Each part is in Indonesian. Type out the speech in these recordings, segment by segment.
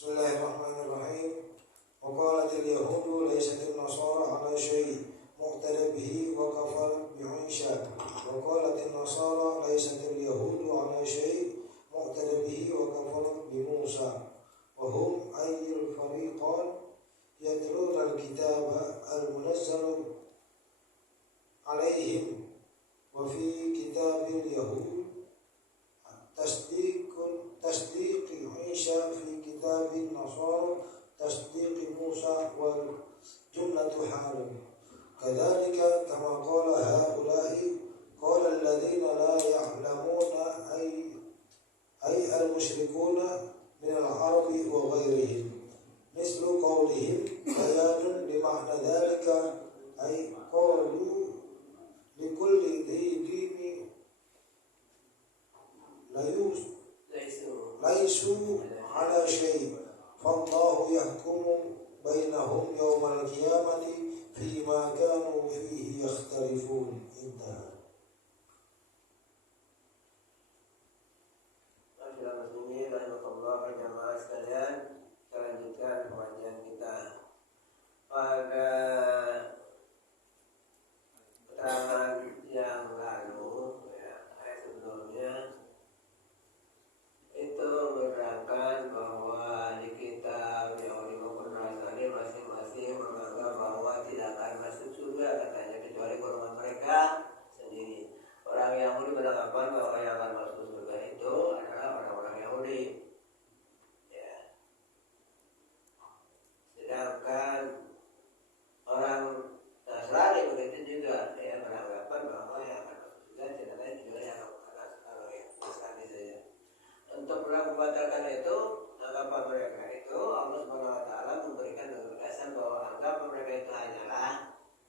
Bismillahirrahmanirrahim. Waqalatil yahudu laysatil nasara ala syai' mu'tada bihi wa kafar bi'isha. Waqalatil nasara laysatil yahudu ala syai' mu'tada bihi wa kafar bi Musa. Wa hum ayyul fariqan yatluna al-kitaba al-munazzal alaihim wa fi kitabil yahud tasdiqi Isa مذهب النصارى تصديق موسى والجملة حال. كذلك كما قال هؤلاء قال الذين لا يعلمون أي المشركون من العرب وغيرهم مثل قولهم بيان لمعنى ذلك أي قالوا لكل ذي دين ليسوا على شيء فالله يحكم بينهم يوم القيامة فيما كانوا فيه يختلفون. انتهى. Pada keterangan yang lalu, ayat sebelumnya itu menerangkan bahwa di kitab Yahudi maupun Nasrani masing-masing menganggap bahwa tidak akan masuk surga katanya kecuali golongan mereka sendiri. Orang Yahudi beranggapan bahwa yang akan masuk surga itu adalah orang-orang Yahudi. Sedangkan orang Nasrani begitu juga beranggapan bahwa yang akan masuk surga tidak lain kecuali yang Nasrani saja. Untuk membatalkan itu, anggapan mereka itu Allah SWT memberikan ketegasan bahwa anggapan mereka itu hanyalah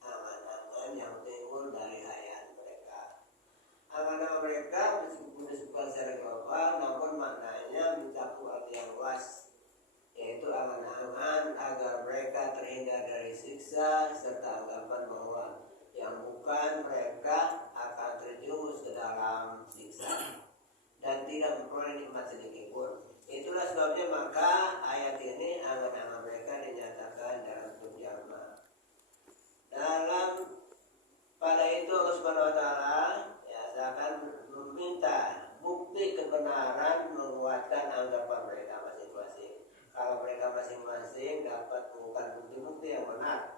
angan-angan yang timbul dari hayal mereka. Angan-angan mereka meskipun disebutkan secara global, namun maknanya mencakup arti yang luas, yaitu angan-angan agar mereka terhindar dari siksa, serta anggapan bahwa yang bukan mereka akan terjerumus ke dalam siksa dan tidak memperoleh nikmat sedikit pun. Itulah sebabnya maka ayat ini angan-angan mereka dinyatakan dalam bentuk jamak. Pada itu Allah Subhanahu wa taala akan meminta bukti kebenaran menguatkan anggapan mereka masing-masing. Kalau mereka masing-masing dapat menemukan bukti-bukti yang benar,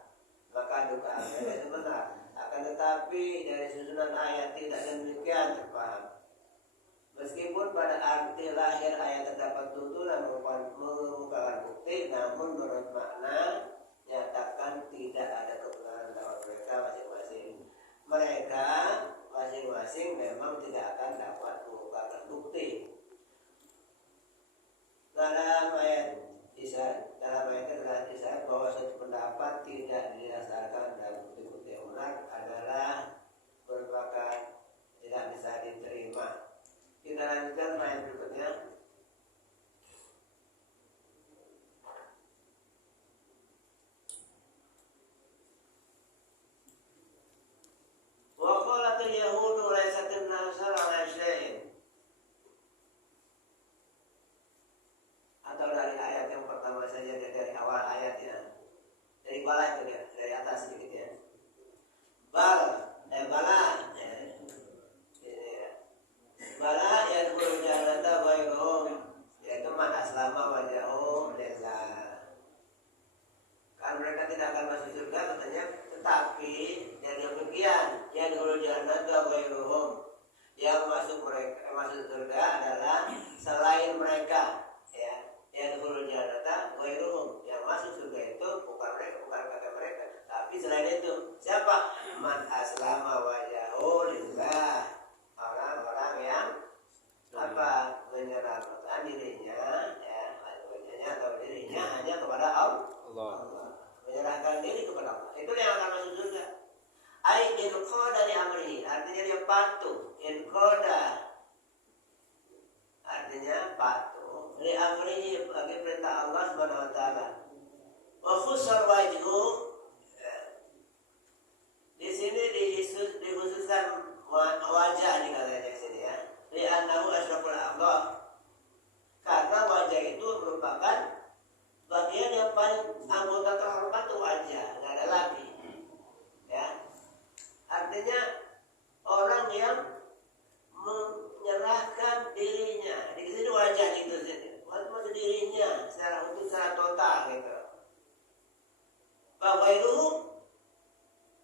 maka dugaan mereka itu benar. Akan tetapi dari susunan ayat tidak demikian terpaham. Meskipun pada arti lahir ayat terdapat tuntunan mengemukakan bukti, namun menurut makna nyatakan tidak ada kebenaran dalam mereka masing-masing. Mereka masing-masing memang tidak akan dapat mengemukakan bukti. Dalam ayat itu adalah isyarat bahwa suatu pendapat tidak didasarkan dalam bukti-bukti yang benar adalah merupakan tidak bisa diterima. Kita lanjutkan ayat berikutnya. Wa qalatil yahudu laysatin nasara ala syai'in. Atau dari ayat yang pertama saja, dari awal ayatnya, dari bawah itu dia, dari atas sedikit ya. Bala yadkhulul jannata ghairuhum, yaitu man aslama wajhahu lillah. Kan mereka tidak akan masuk surga katanya, tetapi yang demikian yadkhulul jannata ghairuhum, yang masuk surga adalah selain mereka, ya. Yadkhulul jannata ghairuhum, yang masuk surga itu bukan mereka, bukan kata mereka, tapi selain itu siapa? Man aslama wajhahu lillah, orang-orang yang menyerahkan dirinya, atau dirinya hanya kepada Allah. Menyerahkan diri kepada Allah, itu yang akan masuk surga. Ai inqada li amrihi, artinya dia patuh. Inqada artinya patuh li amrihi, bagi perintah Allah Subhanahu wa taala. Wa khusar wajhu, di sini dikhususkan wajah dikatakan di sini ya. Li'annahu asyraful a'dha, karena wajah itu merupakan bagian yang paling anggota terhormat itu wajah, nggak ada lagi. Ya, artinya orang yang menyerahkan dirinya, di sini wajah itu sini, maksud dirinya secara utuh, secara total gitu. Bahwa itu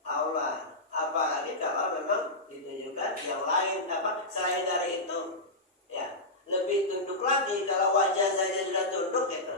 Allah, apalagi kalau memang ditunjukkan yang lain selain dari itu, ya lebih tunduk lagi. Kalau wajah saja sudah tunduk gitu,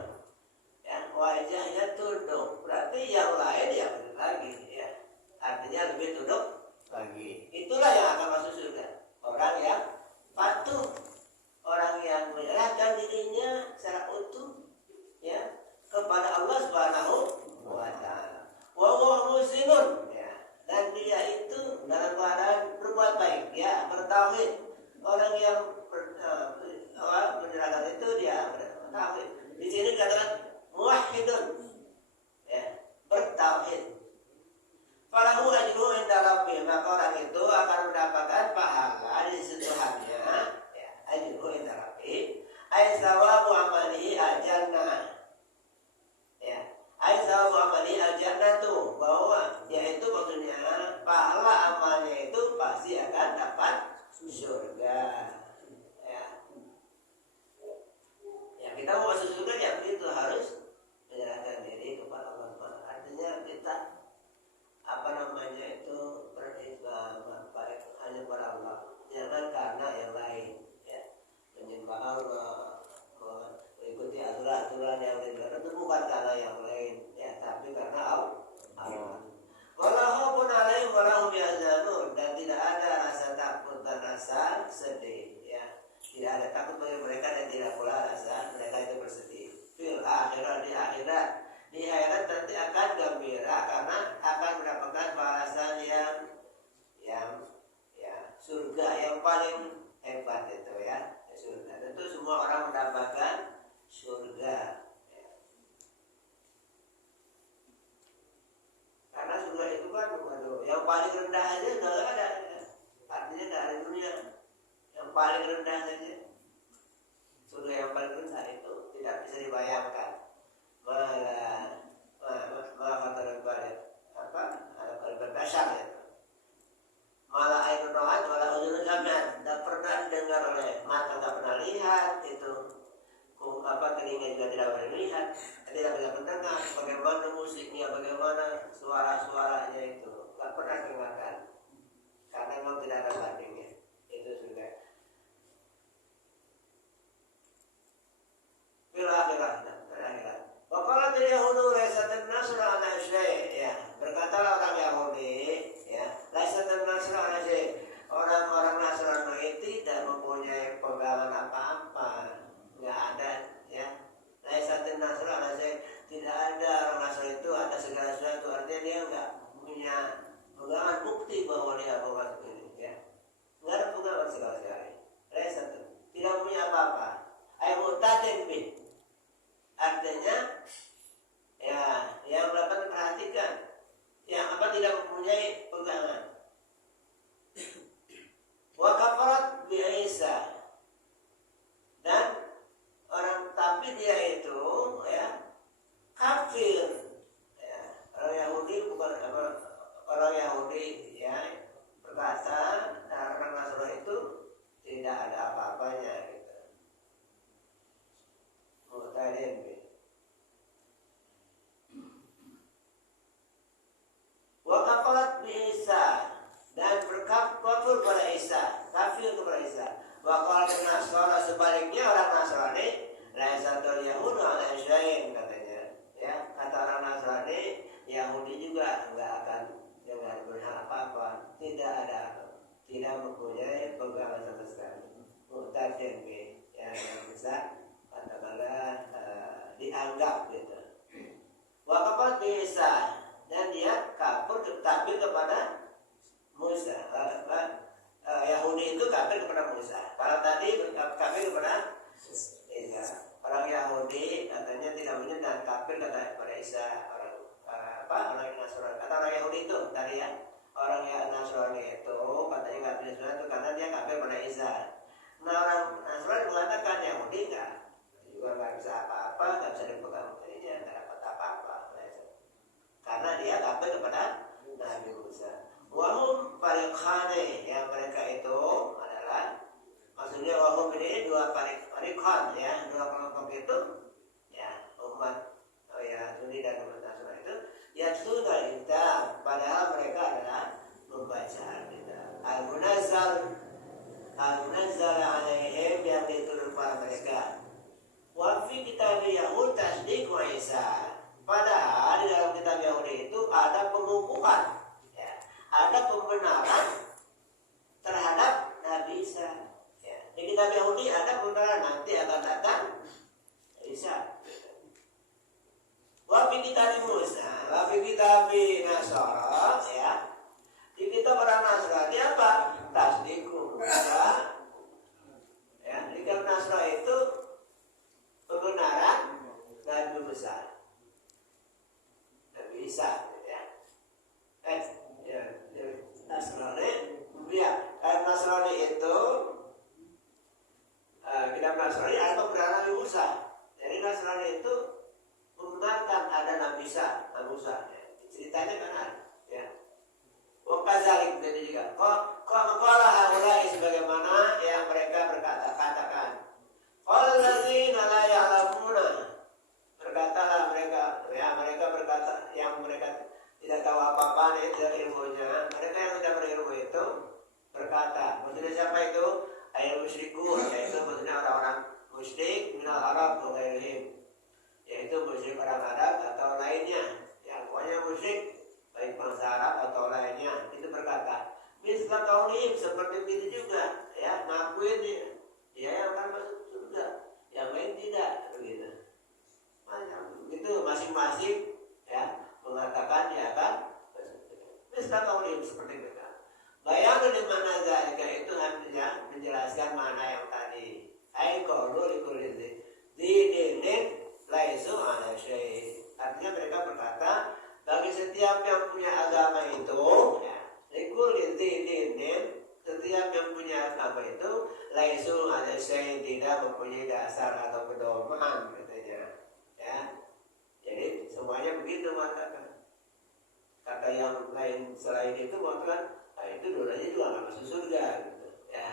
surga ya begitu, harus menyerahkan diri kepada Allah Subhanahu wa taala. Artinya kita berislam hanya pada Allah, jangan karena yang lain ya. Menyembah Allah, mengikuti aturan-aturan yang dilarang itu bukan karena yang lain ya, tapi karena Allah. Walahum alaihim walahum yahzanun, dan tidak ada rasa takut dan rasa sedih ya. Tidak ada takut bagi mereka dan tidak pula rasa mereka itu bersedih. Fil akhirat, di akhirat nanti akan gembira karena akan mendapatkan balasan yang surga yang paling hebat itu ya, surga. Tentu semua orang mendapatkan surga ya. Karena surga itu kan yang paling rendah aja nggak ada ya. Artinya dari dunia yang paling rendah saja, surga yang paling rendah itu tidak bisa dibayangkan. Malah berdasar ya. Malah air rohat, malah uzun sami'at, tidak pernah dengar oleh mata, tidak pernah lihat itu, telinga juga tidak pernah lihat, tidak bisa mendengar bagaimana musiknya, bagaimana suara-suaranya itu, tidak pernah dengarkan, karena memang tidak ada bandingnya. Itu sudah. Akhirat. Waqalat al-yahudu laysat an-nasra ala syai', ya. Berkatalah orang Yahudi, ya, laysat an-nasra ala syai'. Orang-orang Nasrani tidak mempunyai pegangan apa-apa, enggak ada, ya. Laysat an-nasra ala syai', tidak ada orang Nasrani itu ada segala sesuatu, artinya dia enggak punya pegangan bukti bahwa dia bukan ini, ya. Enggak ada pegangan segala sekali. Laysat, tidak punya apa-apa. Ai mu'tadin bih. Artinya ya, yang dapat diperhatikan, yang tidak mempunyai pegangan. Wa kafarat bi Isa, dan orang, tapi dia itu ya kafir ya. Orang Yahudi bukan orang Yahudi ya berkata orang Nasrani itu tidak ada apa-apanya gitu. Mu'tadin. Wakafalat bi Isa, dan berkafir kepada Isa, kafir kepada Isa. Wakafalat Nasrani, sebaliknya orang Nasrani, laisatul Yahud ala syai'in, katanya. Ya, kata orang Nasrani, Yahudi juga enggak akan dengan berhak apa-apa, tidak mempunyai pegangan sama sekali. Mu'tadin bi, yang bisa katakanlah dianggap gitu. Wakafalat bi Isa, dan dia kafir kepada Musa. Yahudi itu kafir kepada Musa. Kalau tadi kafir kepada Isa. Orang Yahudi katanya tidak punya dan kafir kepada Isa. Orang Nasrani. Kata orang Yahudi itu tadi ya. Orang Nasrani itu katanya kafir itu karena dia kafir kepada Isa. Nah, orang Nasrani mengatakan Yahudi juga nggak bisa apa-apa, nggak bisa dipegang ininya, nggak dapat apa-apa. Karena dia kafir kepada Nabi Musa. Wahum fariqhani, yang mereka itu adalah, maksudnya wahum ini dua fariqhan ya, dua kelompok itu ya, umat Sunni dan umat Nasrani itu yatluna kitab, padahal mereka adalah membaca kitab. Al-munazzal alaihim, yang diturunkan kepada mereka. Wa fi kitab Yahud tasdiq wa Isa. Padahal di dalam kitab Yahudi itu ada pengukuhan, ya, ada pembenaran terhadap Nabi Isa. Ya. Di kitab Yahudi ada pembenaran nanti akan datang Isa. Wa fi kitab Musa, wa fi kitab Nasara, ya. Di kitab orang Nasrani apa? Tasdiqu. Ya, di kitab Nasra itu pembenaran Nabi Musa. Bisa ya. Nasrani itu kitab Nasrani atau pembenaran Nabi Musa. Jadi Nasrani itu membenarkan ada Nabi Musa. Ya. Ceritanya kan ada. Ya. Wakazalik jadi juga. Kalau haulai sebagaimana yang mereka katakan Alladzina la ya'lamuna, berkatalah mereka, ya mereka berkata yang mereka tidak tahu apa-apa itu ilmunya, mereka yang tidak berilmu itu berkata, maksudnya siapa itu? Ayat musyrikun, yaitu maksudnya orang-orang musyrik minal Arab wa ghairihim, yaitu musyrik orang Arab atau lainnya, yang pokoknya musyrik baik bangsa Arab atau lainnya, itu berkata misal kaulihim, seperti itu juga, ya ngakuin dia yang akan masuk surga, yang lain tidak, begitu. Itu masing-masing ya mengatakan dia akan misal kaulihim seperti itu. Bayang di mana zalika itu hanya menjelaskan mana yang tadi. Ai qaulu likulli dinin laisu ala syai'. Artinya mereka berkata bagi setiap yang punya agama itu, ya, likulli dinin, setiap yang punya agama itu laisu ala syai', tidak mempunyai dasar atau pedoman katanya. Ya. Jadi semuanya begitu mengatakan. Kata yang lain selain itu mengatakan itu dosanya juga nggak masuk surga, gitu. Ya.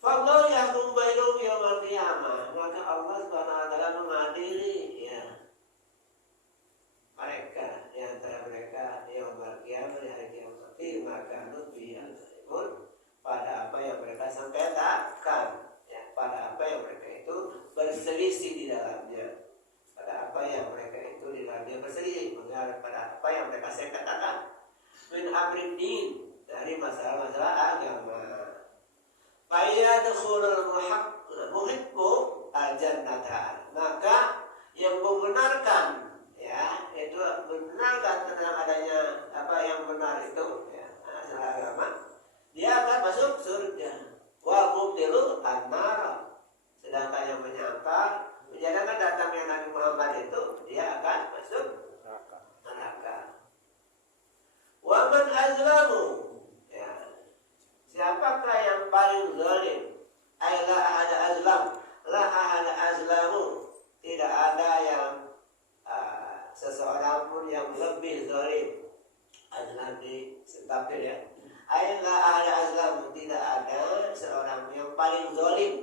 Fallahu yahkum bainahum yaumil qiyamah, maka Allah Subhanahu wa taala mengadili ya mereka di antara mereka yaumil qiyamah, di hari kiamat, maka nubiyan pada apa yang mereka sampaikan, ya, pada apa yang mereka itu berselisih di dalamnya. Pada apa yang mereka itu di dalamnya berselisih, pada apa yang mereka saya katakan min amrin din, dari masalah-masalah agama. Fayadkhulul muhibbu al-jannata, maka yang membenarkan, ya, itu membenarkan tentang adanya apa yang benar itu, ya, masalah agama, dia akan masuk surga. Wa mubtilu an-nar, sedangkan yang menyangka menjadikan datangnya Nabi Muhammad itu dia akan masuk neraka. Wa man azlamu, ya, siapakah yang paling zalim? Ay la ahada azlam, la ahada azlamu, tidak ada yang seseorang pun yang lebih zalim. Azlam di setafsir, ya. Ay la ahada azlamu, tidak ada seorang yang paling zalim.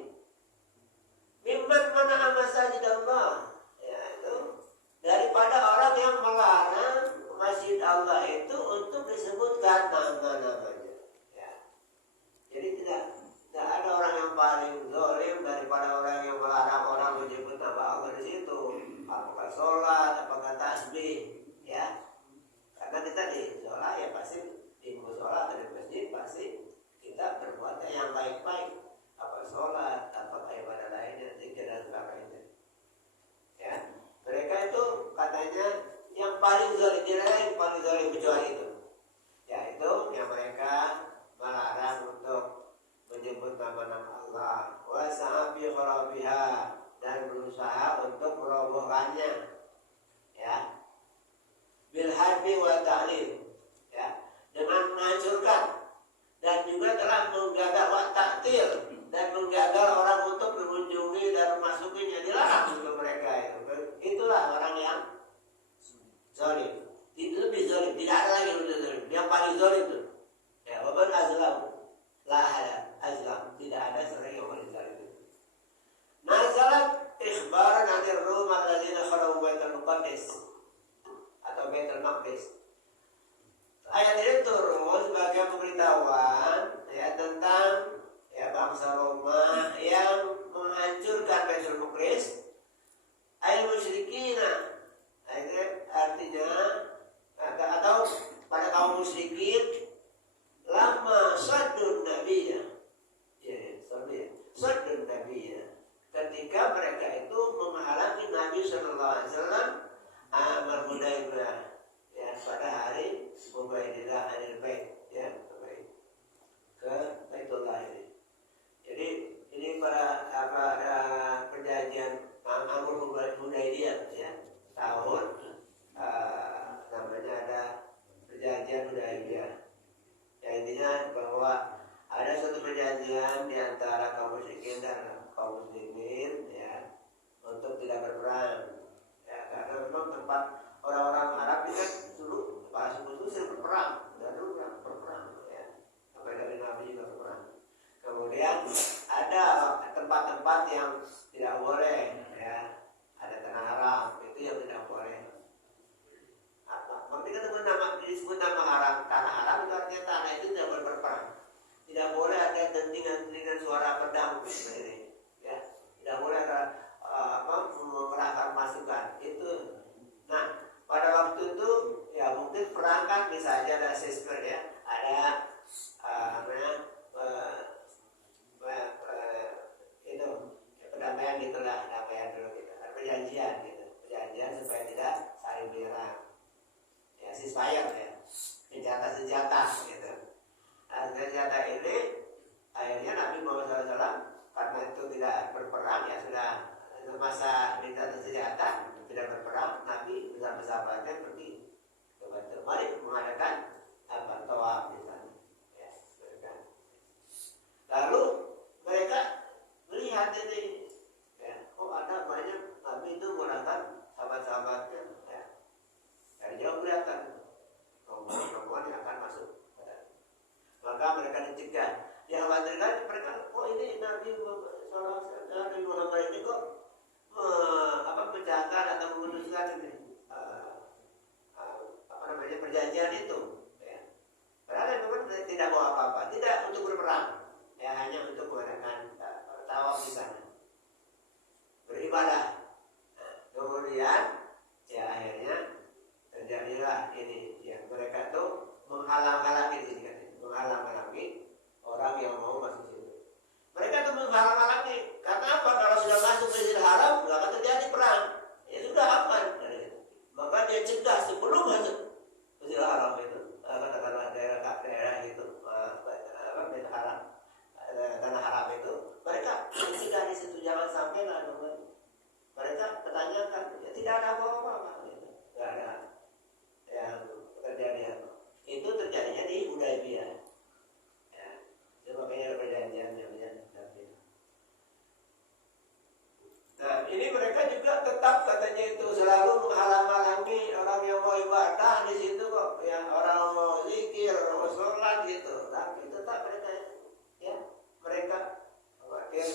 Mimman mana masjid Allah, ya, itu daripada orang yang melarang masjid Allah itu untuk disebutkan nama-namanya, ya. Jadi tidak ada orang yang paling zalim daripada orang yang melarang orang menyebut nama Allah di situ, apakah sholat, apakah tasbih, ya. Karena kita di sholat ya pasti di musola atau di masjid pasti kita berbuat yang baik-baik, apa sholat, apakah ibadah lainnya, zikir dan sebagainya. Ya, mereka itu katanya yang paling zalim, tidak ada yang paling zalim kecuali itu, yaitu yang mereka melarang untuk menyebut nama-nama Allah, wa sa'abi kharabiha, dan berusaha untuk merobohkannya, ya, bil harbi wa ta'lim, ya, dengan menghancurkan, dan juga telah menggagal wa ta'til, dan menggagal orang untuk mengunjungi dan memasukinya, dilarang juga mereka itu. Itulah orang yang zalim. Itu lebih zalim, tidak ada lagi yang lebih zalim. Yang paling zalim itu, ya, waban azlam, la ada azlam, tidak ada seorang yang paling zalim itu. Nazalat ikhbaran anir rum alladzina khalu baitul muqaddis atau baitul maqdis. Ayat ini turun sebagai pemberitahuan, ya, tentang, ya, bangsa Roma yang menghancurkan Baitul Maqdis, ayat musyrikina, artinya atau pada kaum musyrikin lama sadun nabiyya, ya, sadun nabiyya, ketika mereka itu menghalangi Nabi sallallahu alaihi wasallam amal Hudaybiyah, ya, pada hari Ubaidillah anil bait, ya, ke Baitullah ini. Jadi ini pada perjanjian Amr Hudaybiyah, ya, tahun namanya ada perjanjian Hudaybiyah. Ya, intinya bahwa ada suatu perjanjian di antara kaum musyrikin dan kaum muslimin, ya, untuk tidak berperang, ya, karena memang tempat orang-orang Arab itu kan dulu pas itu sering berperang, dan dulu berperang, ya, sampai dari Nabi juga berperang. Kemudian ada tempat-tempat yang tidak boleh, ya, ada tanah haram, itu yang tidak boleh. Apa? Maksudnya disebut nama haram, tanah haram itu artinya tanah itu tidak boleh berperang. Tidak boleh ada dentingan suara pedang seperti ini, ya. Tidak boleh ada mengerahkan pasukan itu. Nah, pada waktu itu ya mungkin perang kan bisa aja ada sistem, ya, ada itu perdamaian gitulah, damaian dulu gitu, perjanjian gitu, perjanjian supaya tidak saling menyerang, ya, ceasefire, ya, senjata gitu. Nah, senjata ini akhirnya Nabi Muhammad SAW karena itu tidak berperang, ya sudah masa minta senjata tidak berperang, Nabi bersama sahabatnya pergi ke Baitul Maqdis mengadakan tawaf misalnya, ya, lalu mereka melihat ini, ya, ada banyak Nabi itu menggunakan sahabat-sahabatnya, ya, dari jauh kelihatan perempuan yang akan masuk, ya. Maka mereka dicegah, dikhawatirkan mereka, ini Nabi Muhammad ini kok menjaga atau memutuskan ini perjanjian itu, ya. Padahal memang tidak bawa apa-apa, tidak untuk berperang, ya, hanya untuk mengadakan tawaf di sana, beribadah. Nah, kemudian ya akhirnya terjadilah ini, ya, mereka tuh menghalang-halangi orang yang mau masuk situ. Mereka tuh menghalang-halangi karena apa? Kalau sudah masuk Masjidil Haram nggak akan terjadi perang, ya sudah aman. Maka dia cegah sebelum masuk Masjidil Haram itu, katakanlah daerah itu, tanah haram itu, mereka cegah di situ, jangan sampai lah. Mereka pertanyakan, ya, tidak ada apa-apa, gitu. Nggak ada yang terjadi. Itu terjadinya di Hudaybiyah, ya. Makanya perjanjian Nabi. Nah, ini mereka juga tetap katanya itu selalu menghalang-halangi orang yang mau ibadah di situ kok, ya, orang mau zikir, mau sholat gitu. Tapi tetap mereka, ya, mereka khawatir.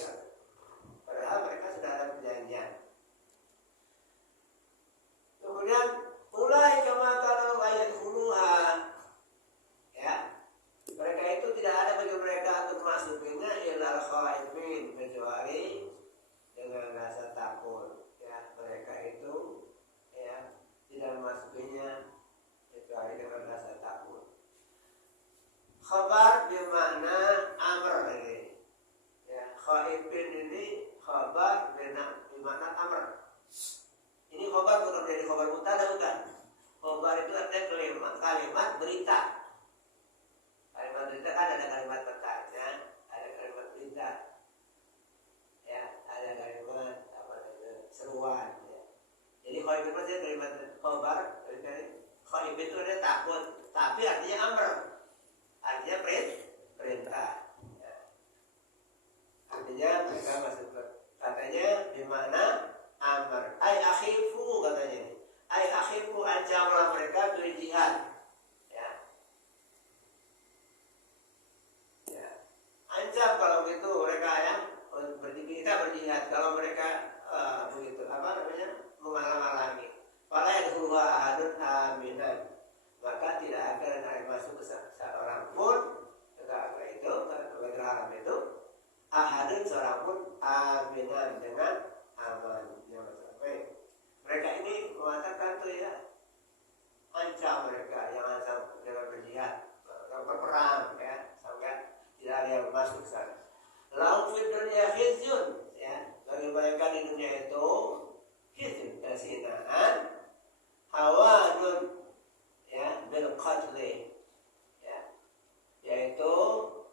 Padahal mereka sudah ada perjanjian. Kemudian mulai kemakanan ayat huluha, ya, mereka itu tidak ada bagi mereka untuk masukinya illal khaifin, kecuali dengan rasa takut, ya. Mereka itu, ya, tidak memasukinya kecuali dengan rasa takut. Khabar bermakna amr ini, ya, khaifin ini khabar bermakna amr. Ini khabar bukan menjadi khabar mubtada, bukan. Khabar itu artinya kalimat berita. Kalimat berita kan ada kalimat bertanya, ada kalimat berita, ya, ada kalimat seruan, ya. Jadi khaif itu maksudnya kalimat khabar. Khaif itu ada takut, tapi artinya amr, artinya perintah, ya. Artinya mereka masuk katanya dimana amr, ay akhifu katanya, ay akhifu, ancamlah mereka berjihad, ya. Ya, ancam kalau begitu mereka, ya, kita berjihad kalau mereka begitu menghalang-halangi. Fala yadkhuluha ahadun aminan, maka tidak akan ada masuk ke seorang pun ke Ka'bah itu, ke Baitul Haram itu, ahadun seorang pun aminan dengan aman. Jangan sampai mereka ini mengatakan tuh, ya, ancam mereka yang ancam dengan berjihad, berperang, ya, sampai tidak ada yang masuk ke sana. Lahum fid dunya khizyun, ya, bagi mereka di dunia itu khizyun, kesinaan, hawanun, ya, bil qatli, ya, yaitu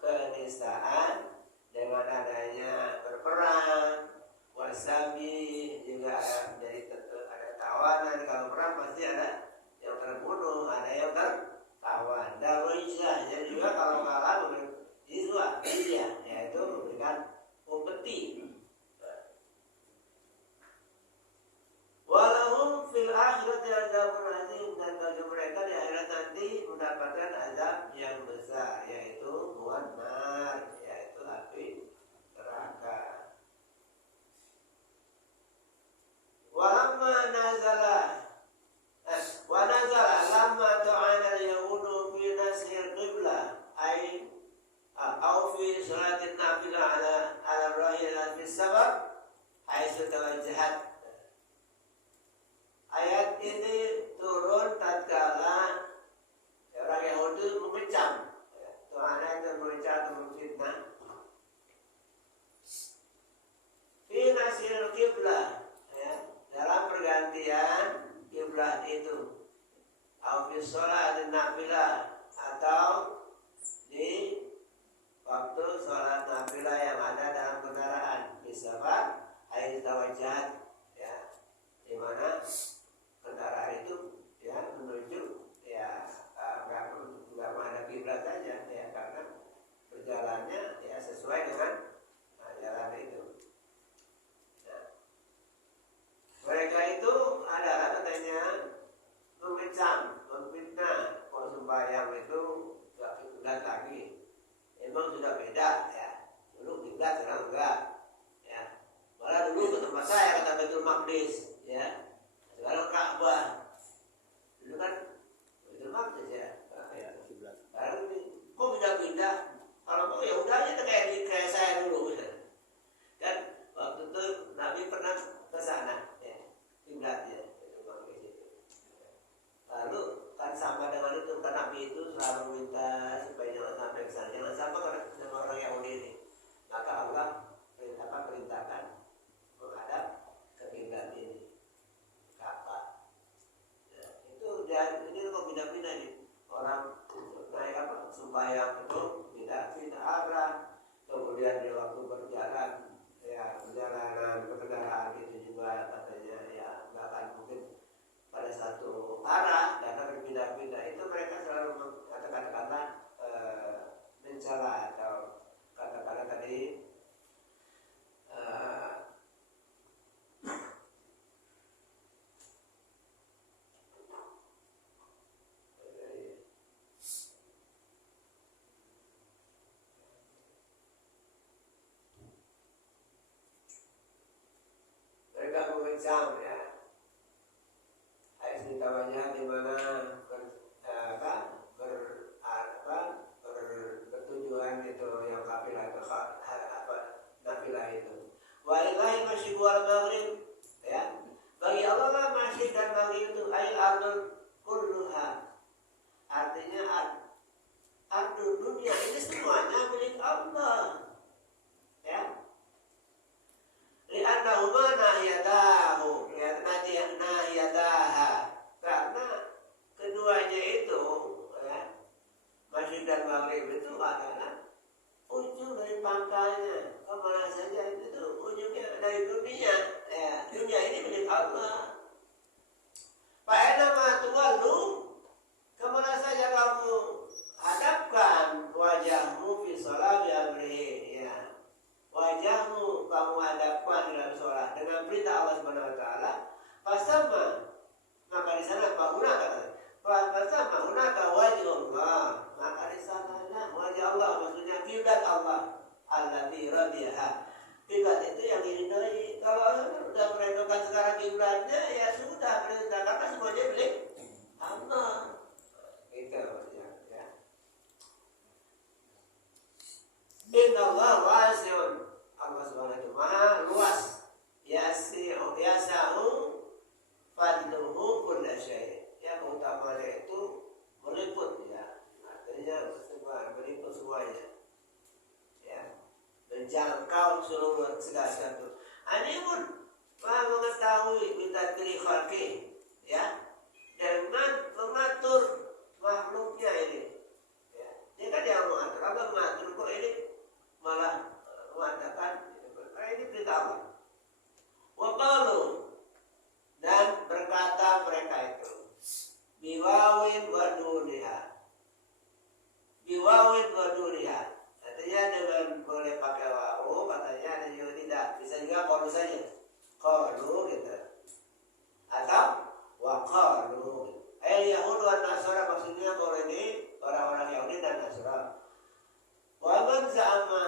kenistaan dengan adanya berperang, wasabi juga menjadi ada tawanan. Kalau perang pasti ada yang terbunuh, ada yang tertawan. Darujah, jadi juga kalau kalah jizya, yaitu memberikan upeti. Walahum fil akhirati adzabun azim, dan bagi mereka di akhirat nanti mendapatkan azab yang besar, yaitu buan nar, yaitu api tafsir kiblah, ya, dalam pergantian kiblat itu, au fi sholatin nafilah, atau di waktu sholat nafilah yang ada dalam kendaraan, bisa pak, air tawajjah, ya, di mana kendaraan itu ya menuju ya nggak menghadap kiblat saja, ya, karena berjalannya ya sesuai dengan jalan itu. Nah, mereka itu adalah katanya memfitnah, kalau sembahyang itu nggak kiblat lagi. Emang sudah beda, ya. Dulu kiblat, sekarang enggak, ya. Malah dulu ke tempat saya kata Baitul Maqdis, ya. Sekarang Ka'bah. Dulu kan Baitul Maqdis, ya. Sekarang ini kok pindah-pindah? Kalau kok ya udah aja kayak saya dulu, ya. Kan waktu itu Nabi pernah ke sana, ya. Kiblatnya Baitul Maqdis itu. Lalu kan sama dengan itu, kan Nabi itu selalu minta supaya jangan sampai ke sana, jangan sampai dengan orang Yahudi ini. Maka Allah perintahkan menghadap ke kiblat ini, Ka'bah. Nah, itu dan ini kok pindah-pindah nih orang naik apa sembahyang itu pindah arah, kemudian di waktu berjalan, ya perjalanan kendaraan itu juga katanya ya nggak akan mungkin pada satu arah karena berpindah-pindah. Itu mereka selalu kata-kata mencela atau kata-kata tadi mereka mengecam, ya. Ayat ditawanya di mana bertujuan itu yang kafilah itu nafilah itu. Wa ilahi masyriq wal maghrib, ya. Bagi Allah lah masyriq dan maghrib itu ail ardul kulluha. Artinya ardul dunia ini semuanya milik Allah, ya. Li'annahuma nahiyatahu, ya, nahiyataha, karena keduanya itu, ya, masyriq dan maghrib itu adalah ujung dari pangkalnya, kemana saja itu ujungnya dari dunia, ya. Dunia ini milik Allah. Fa'enama tuwallu, kemana saja kamu hadapkan wajahmu fi sholati amrihi, ya. Wajahmu kamu hadapkan dalam sholat dengan perintah Allah Subhanahu wa taala, fasama, maka di sana fasama hunaka wajhullah, maka di sana wajah Allah, maksudnya kiblat Allah, allati radiyaha. Kiblat itu yang diridhoi. Kalau sudah merenungkan sekarang kiblatnya, ya sudah perintah, karena semuanya milik Allah. Itu maksudnya, ya. Inna Allah wasi'un, Allah Subhanahu wa maha luas, yasa'u fadluhu kulla syai', ya, keutamaannya itu meliput, ya, artinya meliput semuanya, ya, menjangkau seluruh segala sesuatu. Animun maha mengetahui bitadri khalqi, ya, dengan mengatur makhluknya ini, ya. Dia kan yang mengatur, Allah mengatur, kok ini malah mengatakan ini perintah Allah. Wa qalu, dan berkata mereka itu biwawin wa duniha, biwawin wa duniha, artinya dengan boleh pakai wawu, katanya ada juga tidak, bisa juga qalu saja, qalu gitu, atau wa qalu. Yahud wa Nasara, maksudnya kalau ini orang-orang Yahudi dan Nasara. Wa man za'ama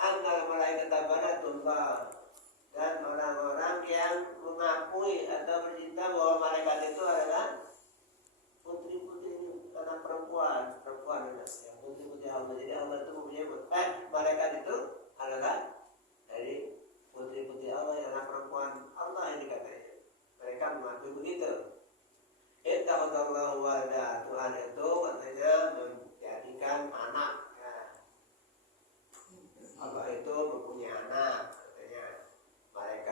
annal malaikata banatullah, dan orang-orang yang mengakui atau bercinta bahwa malaikat itu adalah putri-putri, anak perempuan ya, putri-putri Allah. Jadi Allah itu menyebut malaikat itu adalah dari putri-putri Allah, yang anak perempuan Allah ini katanya. Mereka mengakui begitu. Ittakhadallahu walada, Tuhan itu katanya menjadikan anak, ya. Allah itu mempunyai anak, katanya. Malaikat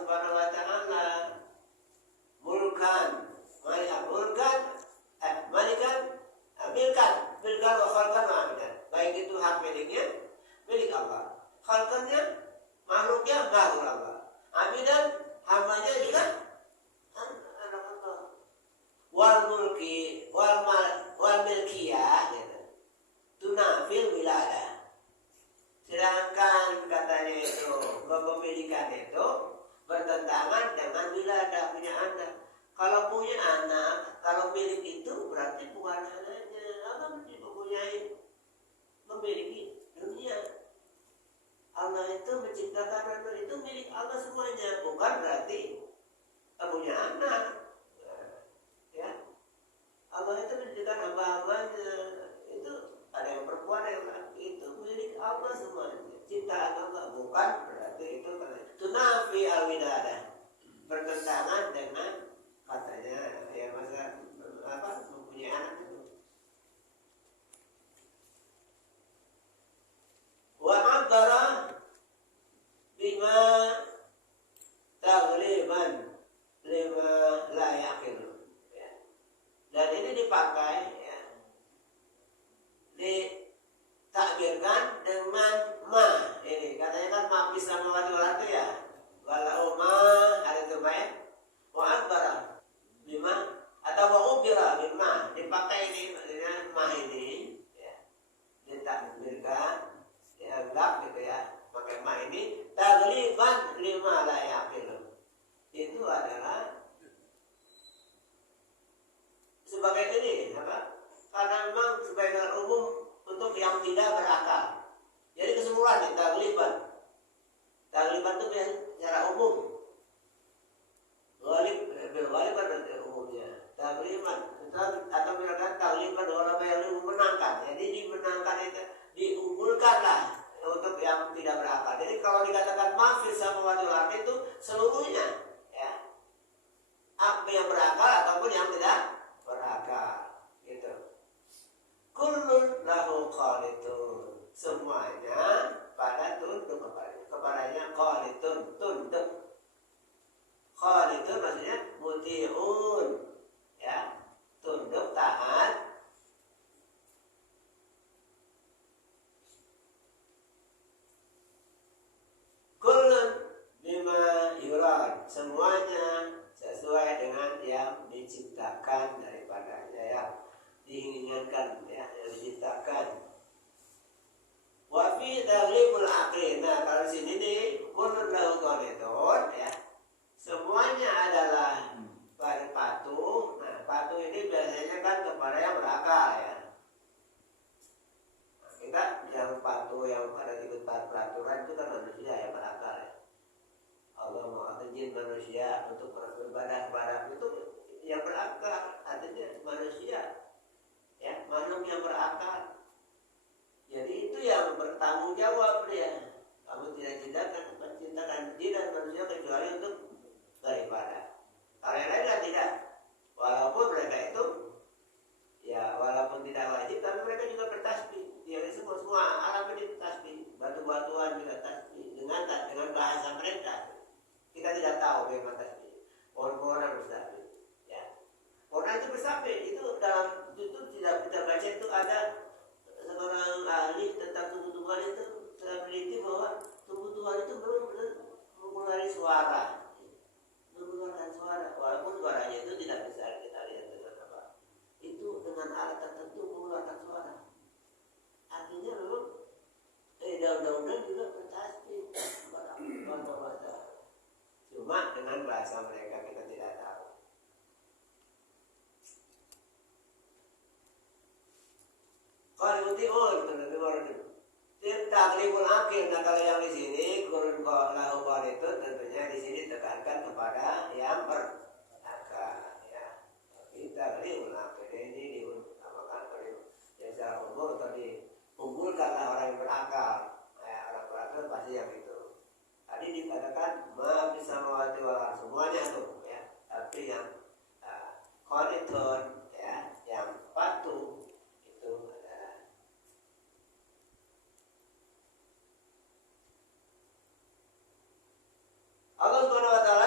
Subhanahu wa taala mulkan milkan wa khalqan wa abidan. Baik itu hak miliknya milik Allah, khalqannya makhluknya makhluk Allah, abidan hambanya juga anak Allah. Wal mulki wal milkiyah gitu. Tunafil wiladah. Sedangkan katanya itu kepemilikan itu bertentangan dengan wiladah, punya anak. Kalau punya anak, kalau milik itu berarti bukan anaknya. Allah memiliki dunia. Allah itu menciptakan anak itu milik Allah semuanya, bukan berarti punya anak. Ya, Allah itu menciptakan hamba-hambanya. Itu ada yang perempuan, ada yang laki, itu milik Allah semuanya. Ciptaan Allah, bukan berarti itu tunafi al-wiladah, bertentangan dengan katanya ya masa mempunyai anak itu. Wa abdara bima taghliban lima la yaqil. Ya. Dan ini dipakai ya, ditakbirkan dengan ma. Ini katanya kan ma bisa mewakili ya. Walau ma ada terbaik. Wa akbara bima atau wa ubira bima, dipakai ini dengan ma ini ya, ditakbirkan dianggap gitu ya, pakai ma ini taghliban lima la yaqil. Itu adalah sebagai ini apa? Karena memang sebagai umum untuk yang tidak berakal. Jadi keseluruhan taghliban. Taghliban itu secara umum. Ghalib berarti umumnya. Taghliban atau misalkan taghliban orang yang memenangkan. Jadi dimenangkan itu diunggulkanlah untuk yang tidak berakal. Jadi kalau dikatakan mafis sama wal itu seluruhnya ya. Apa yang berakal ataupun yang tidak berakal gitu. Kullun lahu qanitun, semuanya pada tunduk kepadanya qanitun, tunduk. Qanitun maksudnya muti'un ya, tunduk taat. Kullun bima yurad, semuanya sesuai dengan yang diciptakan daripadanya ya, diinginkan ya, yang diciptakan. Wa fi taghlibul aqli. Nah, kalau di sini nih kullun lahu qanitun ya, semuanya adalah patuh. Nah, patuh ini biasanya kan kepada yang berakal ya. Nah, kita yang patuh yang ada di peraturan itu kan manusia yang berakal ya. Allah mau izin manusia untuk beribadah kepada itu yang berakal, artinya manusia ya, makhluk yang berakal. Jadi itu yang bertanggung jawab dia. Kamu tidak menciptakan jin dan manusia kecuali untuk beribadah. Kalau yang lain tidak. Walaupun mereka itu ya walaupun tidak wajib, tapi mereka juga bertasbih. Jadi semua alam ini tasbih, batu-batuan juga tasbih dengan bahasa mereka. Kita tidak tahu bagaimana tasbih. Pohon-pohonan bertasbih. Ya. Pohon itu bertasbih itu dalam itu tidak kita baca itu ada seorang ahli tentang tumbuh-tumbuhan itu telah meneliti bahwa tumbuh-tumbuhan itu belum mengeluarkan suara, mengeluarkan suara, walaupun suaranya itu tidak bisa kita lihat dengan apa. Itu dengan alat tertentu mengeluarkan suara. Artinya memang daun-daunan juga bertasbih. Cuma dengan bahasa mereka kita tidak tahu. Kalau utiun takliful akhir. Nah, kalau yang di sini kurun lahu itu tentunya di sini tekankan kepada yang berakal ya. Kita takliful akhir ini diutamakan oleh jasa umur atau diunggulkanlah orang yang berakal. Ya, orang berakal pasti yang itu. Tadi dikatakan ma bisa mewati wal, semuanya tuh ya. Tapi yang qanitun ya, yang patuh Allah Subhanahu wa taala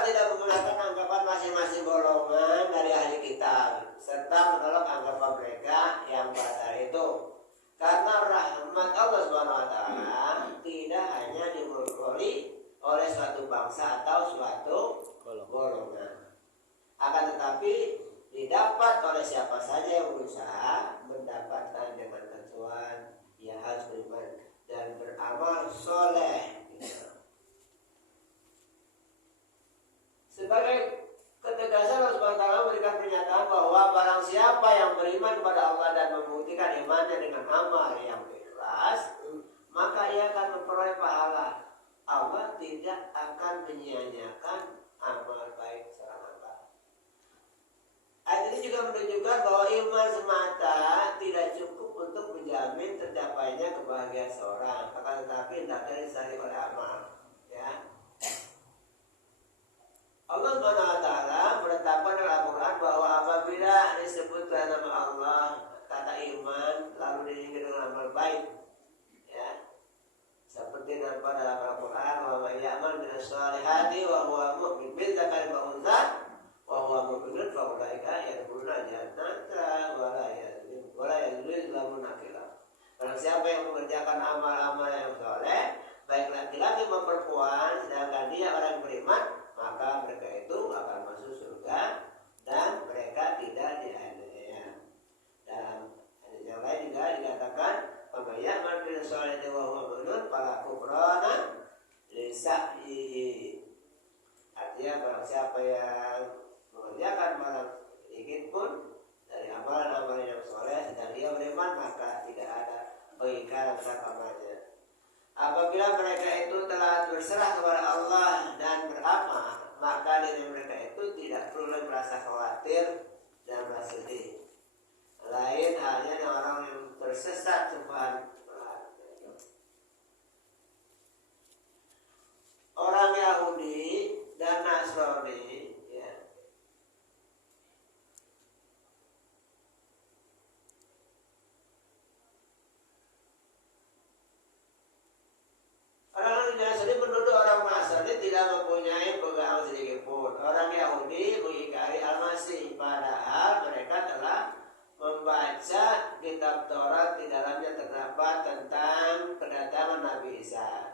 bangsa atau suatu golongan. Akan tetapi didapat oleh siapa saja yang berusaha mendapatkan dengan ketentuan, ia harus beriman dan beramal soleh. Sebagai ketegasan Allah SWT memberikan pernyataan bahwa barang siapa yang beriman kepada Allah dan membuktikan imannya dengan amal yang ikhlas, maka ia akan memperoleh pahala. Allah tidak akan menyia-nyiakan amal baik seorang hamba. Ayat ini juga menunjukkan bahwa iman semata tidak cukup untuk menjamin tercapainya kebahagiaan seorang, akan tetapi hendaknya disari oleh amal. Ya. Allah SWT menetapkan dalam Al-Quran bahwa apabila disebutkan nama Allah, kata iman, lalu diiringi dengan amal baik, ya, seperti nampak dalam Al-Quran, wa man ya'mal minas shalihati wa huwa mu'min bil dzakari wa unsa wa huwa mu'minun fa ulaika yadkhuluna jannata wa la yuzlamuna nakira. Barang siapa yang mengerjakan amal-amal yang saleh, baik laki-laki maupun perempuan, sedangkan dia orang yang beriman, maka mereka itu akan masuk surga dan mereka tidak dianiaya. Dalam hadis yang lain juga dikatakan, "Pembayar manfil soleh wa huwa mu'minun fala kufrana lisa'yihi." Artinya barang siapa yang mengerjakan malam sedikit pun dari amalan-amalan yang soleh sedang dia beriman, maka tidak ada pengingkaran terhadap amalnya. Apabila mereka itu telah berserah kepada Allah dan beramal, maka diri mereka itu tidak perlu merasa khawatir dan merasa sedih. Lain halnya dengan orang yang tersesat Tuhan. Orang Yahudi dan Nasrani, ya, orang Nasrani menuduh orang Nasrani tidak mempunyai pegangan sedikit pun. Orang Yahudi mengingkari Al-Masih, padahal mereka telah membaca kitab Taurat, di dalamnya terdapat tentang kedatangan Nabi Isa.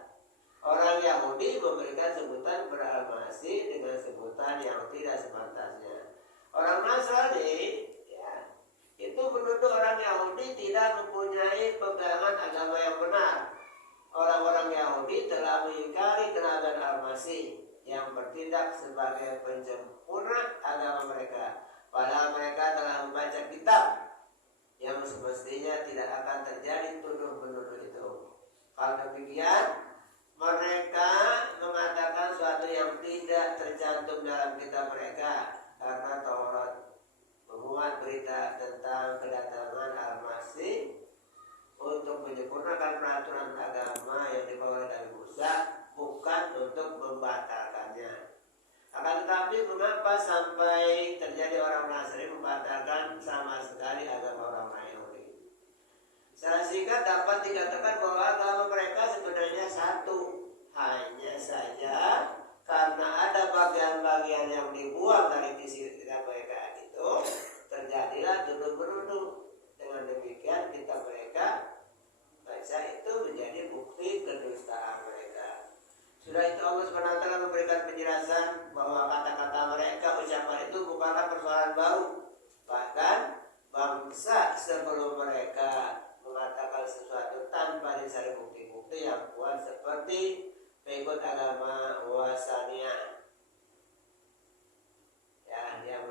Orang Yahudi memberikan sebutan kepada Al-Masih dengan sebutan yang tidak sepantasnya. Orang Nasrani, ya, itu menuduh orang Yahudi tidak mempunyai pegangan agama yang benar. Orang-orang Yahudi telah mengingkari kenabian Al-Masih yang bertindak sebagai penyempurna agama mereka, padahal mereka telah membaca kitab yang semestinya tidak akan terjadi tuduh-menuduh itu. Kalau demikian, mereka mengatakan sesuatu yang tidak tercantum dalam kitab mereka, karena Taurat memuat berita tentang kedatangan Al-Masih untuk menyempurnakan peraturan agama yang dibawa oleh Nabi Musa, bukan untuk membatalkannya. Akan tetapi mengapa sampai terjadi orang Nasrani membatalkan sama sekali agama orang Yahudi? Secara singkat dapat dikatakan bahwa agama mereka sebenarnya satu, hanya saja karena ada bagian-bagian yang dibuang dari isi kitab mereka itu, terjadilah tuduh-menuduh. Dengan demikian kitab mereka baca itu menjadi bukti kedustaan mereka. Sudah itu Allah SWT memberikan penjelasan bahwa kata-kata mereka, ucapan itu bukanlah persoalan baru. Bahkan bangsa sebelum mereka mengatakan sesuatu tanpa dicari bukti-bukti yang kuat, seperti pengikut agama Wasaniyah, ya, yang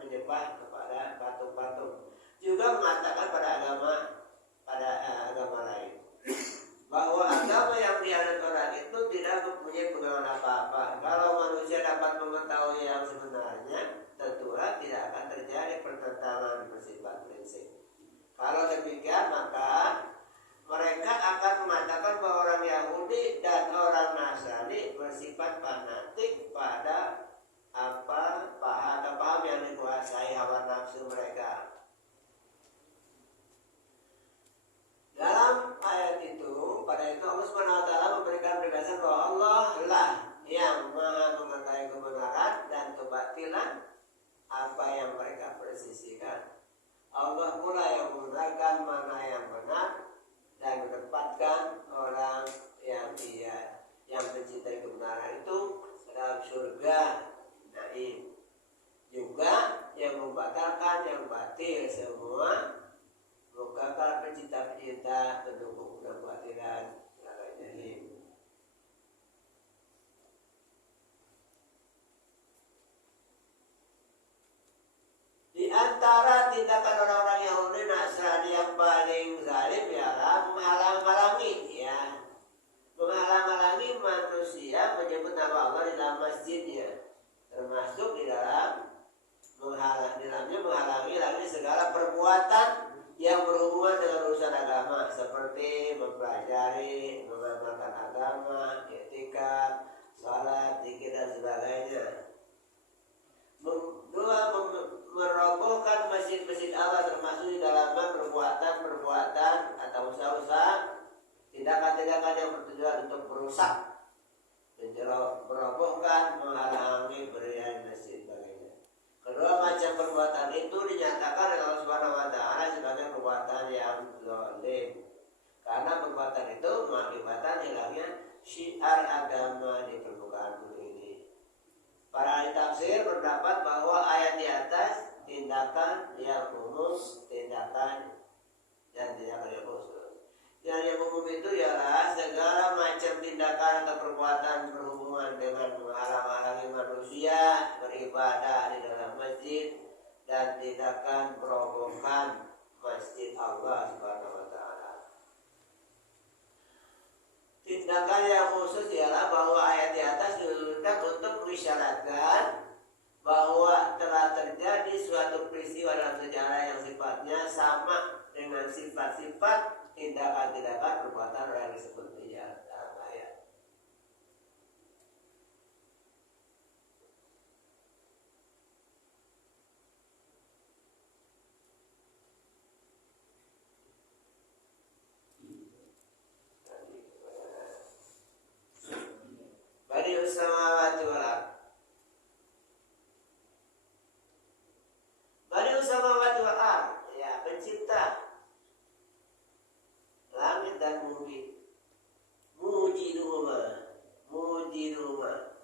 menyembah kepada patung-patung, juga mengatakan pada agama lain bahwa agama yang dianut orang itu tidak mempunyai pegangan apa-apa. Kalau manusia dapat mengetahui yang sebenarnya, tentulah tidak akan terjadi pertentangan bersifat prinsip. Kalau demikian, maka mereka akan mengatakan bahwa orang Yahudi dan orang Nasrani bersifat fanatik pada paham yang dikuasai hawa nafsu mereka. Dalam ayat itu, pada itu Allah SWT memberikan penjelasan bahwa Allah lah yang Maha mengetahui kebenaran dan kebatilan apa yang mereka persisihkan. Allah pula yang membenarkan mana yang benar dan menempatkan orang yang mencintai kebenaran itu dalam surga naim. Juga yang membatalkan yang batil semua merupakan pencinta-pencinta pendukung kebatilan neraka jahim. Di antara tindakan orang-orang Yahudi Nasrani yang paling zalim ialah menghalang-halangi manusia menyebut nama Allah di dalam masjidnya, termasuk di dalamnya menghalangi lagi segala perbuatan yang berhubungan dengan urusan agama, seperti mempelajari, mengamalkan agama, etika, salat, zikir dan sebagainya. Merobohkan masjid-masjid Allah, termasuk di dalamnya perbuatan-perbuatan atau usaha-usaha tindakan-tindakan yang bertujuan untuk merusak, merobohkan, menghalangi pendirian masjid sebagainya. Kedua macam perbuatan itu dinyatakan oleh Allah Subhanahu wa taala sebagai perbuatan yang zalim. Karena perbuatan itu mengakibatkan hilangnya syiar agama di permukaan bumi ini. Para ahli tafsir berpendapat bahwa ayat di atas tindakan yang umum, tindakan dan tindakan yang khusus. Yang umum itu ialah segala macam tindakan atau perbuatan berhubungan dengan menghalang-halangi manusia beribadah di dalam masjid dan tindakan merobohkan masjid Allah Subhanahu wa taala. Tindakan yang khusus ialah bahwa ayat di atas diturunkan untuk mengisyaratkan bahwa telah terjadi suatu peristiwa dalam sejarah yang sifatnya sama dengan sifat-sifat tindakan-tindakan perbuatan orang yang disebut di dalam ayat. Badi'us samawati wal ardh. Badi'us samawati wal ardh, ya, pencipta langit dan bumi. Mujiduhuma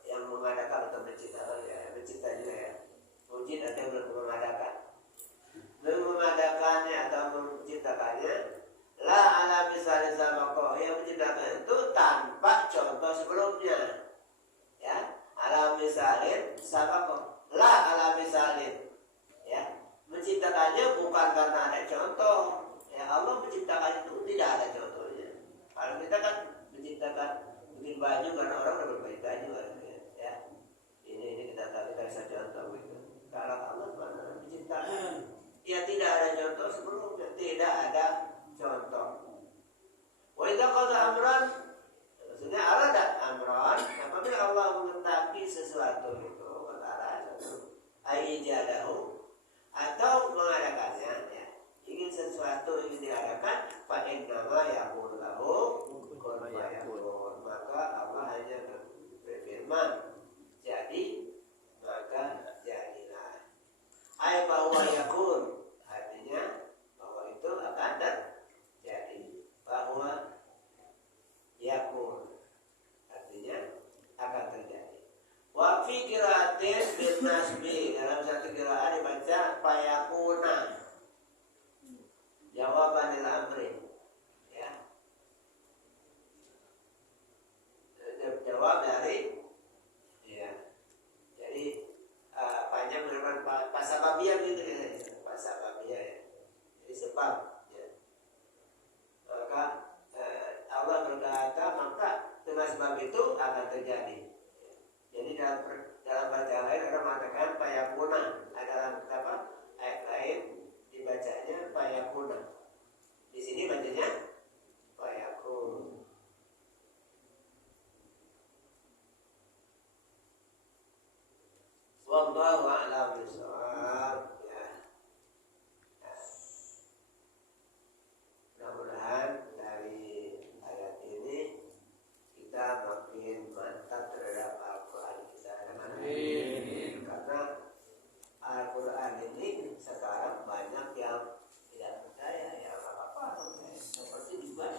yang mengadakan atau mencipta, ya, mencipta juga ya. Mujid atau mengadakan. Mengadakannya atau menciptakannya la ala misali sabaqah, yang menciptakan itu tanpa contoh sebelumnya. Ya, ala misalin sabaqah, la ala misalin. Ya, menciptakannya bukan karena ada contoh. Ya, Allah menciptakan itu tidak ada contohnya. Kalau kita kan menciptakan bikin baju karena orang udah berbaik baju ya. Ini kita bisa contoh gitu. Kalau Allah menciptakan, ya tidak ada contoh sebelumnya, tidak ada contoh. Wa idza qada amran, maksudnya arada amran, apabila Allah menghendaki sesuatu itu, perkara satu, aijadahu, atau mengadakannya, ya, ingin sesuatu ingin diadakan, fa innama yaqulu lahu kun fayakun, maka Allah hanya berfirman, jadi maka jadilah. Ai bahwa yakun, artinya bahwa itu akan terjadi. Bahwa yakun, artinya akan terjadi. Wa fi qira'atin bin nasbi, dalam satu qira'ah dibaca fayakuna, jawaban lil amri, ya, jawab dari, ya, jadi panjang merupakan pasababiyah gitu ya, pasababiyah ya, jadi sebab, ya. Maka Allah berkata maka dengan sebab itu akan terjadi. Jadi dalam bacaan lain ada mengatakan payakuna, ada dalam ayat lain dibacanya payakuna. Di sini bacanya payakun. Wallahu a'lam bishawab, ya. Mudah-mudahan dari ayat ini kita makin mantap terhadap Al-Quran kita. Amin. Karena Al-Quran ini sekarang banyak yang tidak percaya, ya apa-apa. Seperti juga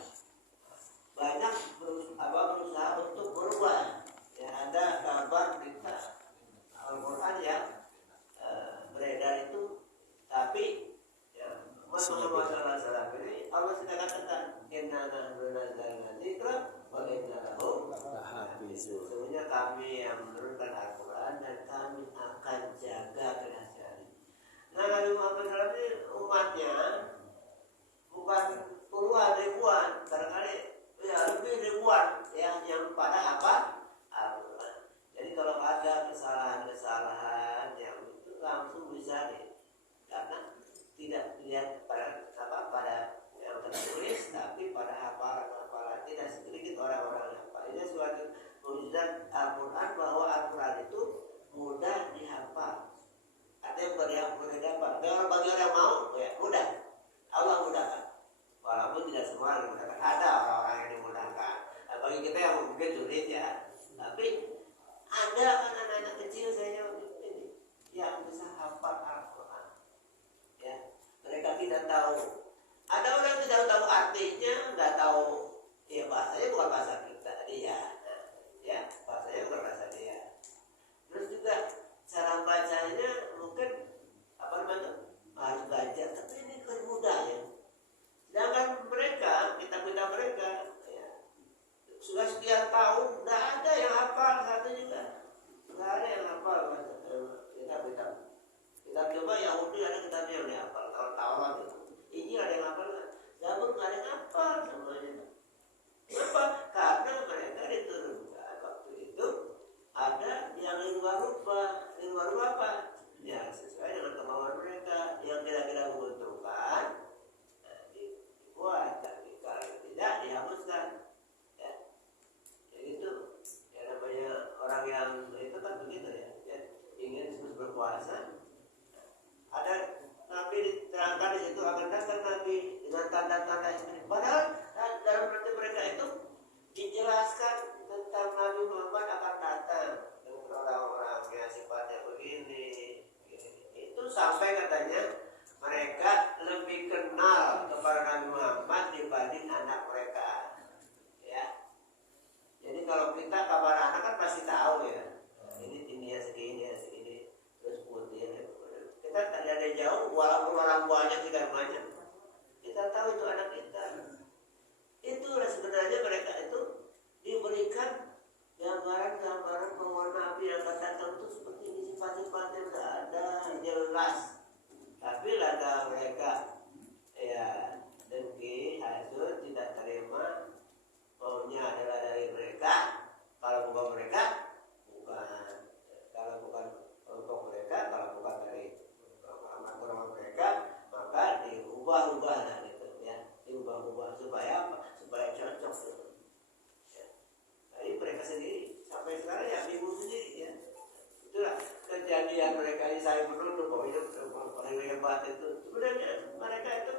banyak kami yang menurunkan Al-Quran dan kami akan jaga kerahasiaan. Nah, Nabi Muhammad SAW ini umatnya bukan puluhan ribuan, barangkali ya lebih ribuan ya, yang pada apa Al-Quran. Jadi kalau ada kesalahan-kesalahan yang itu langsung bisa karena tidak dilihat pada yang tertulis, tapi pada hafalan. Tidak sedikit orang-orang yang hafal. Ini suatu mukjizat Al-Quran, bahwa Al-Quran itu mudah dihafal. Artinya bukan yang mudah dihafal. Bagi orang yang mau, ya mudah. Allah mudahkan. Walaupun tidak semua yang dimudahkan. Ada orang-orang yang dimudahkan. Nah, bagi kita yang mungkin sulit ya. Tapi ada kan anak-anak kecil saya ini yang bisa hafal Al-Quran. Ya, mereka tidak tahu. Ada orang yang tidak tahu artinya, nggak tahu. Ya bahasanya bukan bahasa kita dia. Ya bahasanya bukan bahasa dia. Terus juga cara bacanya mungkin apa namanya harus belajar, tapi ini kan mudah ya. Sedangkan mereka, kitab-kitab mereka ya, sudah sekian tahun nggak ada yang hafal satu juga, nggak ada yang hafal kitab-kitab. Kitab coba Yahudi ada kitab yang dihafal, tahun-tahun itu. Ini ada yang hafal, Zabur nggak ada yang hafal semuanya. Kenapa? Karena mereka diturunkan waktu itu ada yang rupa apa? Ya sesuai dengan kemauan mereka yang kira-kira menguntungkan, dibuat, tapi kalau tidak dihapuskan. Ya, itu ya namanya orang yang itu kan begitu ya, ingin terus berkuasa. Ada Nabi diterangkan di situ akan datang Nabi dengan tanda-tanda ini. Padahal dalam hati mereka itu dijelaskan tentang Nabi Muhammad akan datang dengan orang-orang yang sifatnya begini. Itu sampai katanya mereka lebih kenal kepada Nabi Muhammad dibanding anak mereka. Ya. Jadi kalau kita kabar anak kan pasti tahu ya. Ini tingginya segini, terus putih. Kita tidak ada jauh, walaupun orang buahnya tidak banyak, kita tahu itu anak kita. Itulah sebenarnya mereka itu diberikan gambaran-gambaran bahwa Nabi yang akan datang itu seperti ini, sifat-sifatnya sudah ada jelas. Tapi lada mereka ya dengki, hasut, tidak terima, maunya adalah dari mereka. Kalau bukan mereka, bukan. Kalau bukan untuk mereka, kalau bukan dari orang mereka, maka diubah-ubah gitu ya, diubah-ubah supaya apa? Supaya cocok gitu. Ya. Jadi mereka sendiri sampai sekarang ya bingung sendiri ya. Itulah kejadian mereka ini, saya menuduh bahwa itu paling hebat itu. Sebenarnya mereka itu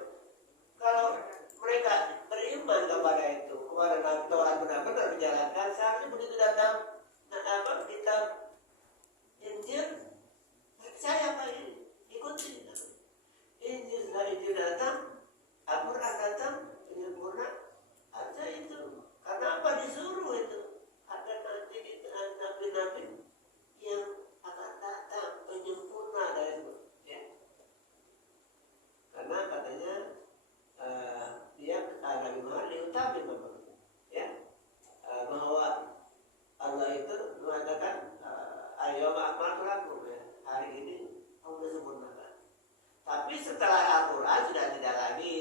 kalau mereka beriman kepada itu, kepada Nabi Taurat benar-benar menjalankan, seharusnya begitu datang kitab Injil, percaya apa ini? Ikuti. Injil datang, Al-Quran datang, Injil purna, ada itu. Karena apa disuruh itu? Ada nanti nabi-nabi yang akan datang penyempurna dari itu. Ya. Karena katanya dia Nabi Muhammad diutami memang. Ya. Bahwa Allah itu mengatakan ayo akmaltu lakum, ya. Hari ini aku sudah sempurnakan. Tapi setelah Al-Quran sudah tidak lagi